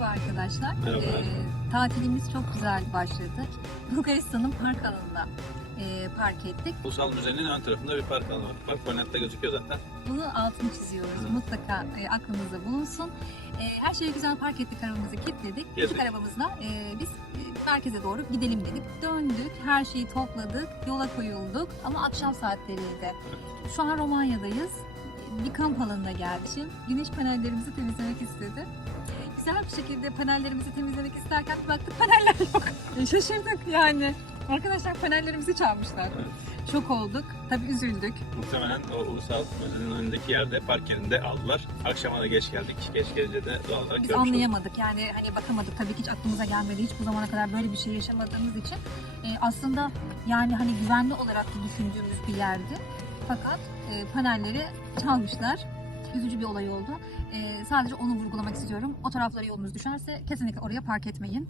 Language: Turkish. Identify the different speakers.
Speaker 1: Merhaba arkadaşlar.
Speaker 2: Merhaba.
Speaker 1: Ee, tatilimiz çok güzel başladı. Bulgaristan'ın park alanında e, park ettik.
Speaker 2: Ulusal Müze'nin ön tarafında bir park alanı var. Park Connect'te gözüküyor zaten.
Speaker 1: Bunu altını çiziyoruz.
Speaker 2: Hı.
Speaker 1: Mutlaka e, aklınızda bulunsun. E, her şeyi güzel park ettik, arabamızı kilitledik.
Speaker 2: Gezdik.
Speaker 1: Küçük arabamızla e, biz e, merkeze doğru gidelim dedik. Döndük, her şeyi topladık, yola koyulduk ama akşam saatleriydi. Şu an Romanya'dayız. Bir kamp alanına gelmişim. Güneş panellerimizi temizlemek istedi. Bir şekilde panellerimizi temizlemek isterken baktık paneller yok. E, Şaşırdık yani. Arkadaşlar panellerimizi çalmışlar.
Speaker 2: Evet.
Speaker 1: Şok olduk. Tabii üzüldük.
Speaker 2: Muhtemelen o Ulusal Müze'nin önündeki yerde park yerinde aldılar. Akşama da geç geldik. Geç gelince de doğal olarak
Speaker 1: Biz
Speaker 2: görmüş olduk.
Speaker 1: anlayamadık yani hani bakamadık tabii ki hiç aklımıza gelmedi hiç bu zamana kadar böyle bir şey yaşamadığımız için e, aslında yani hani güvenli olarak da düşündüğümüz bir yerdi fakat e, panelleri çalmışlar üzücü bir olay oldu. E, sadece onu vurgulamak istiyorum. O taraflara yolunuz düşerse kesinlikle oraya park etmeyin.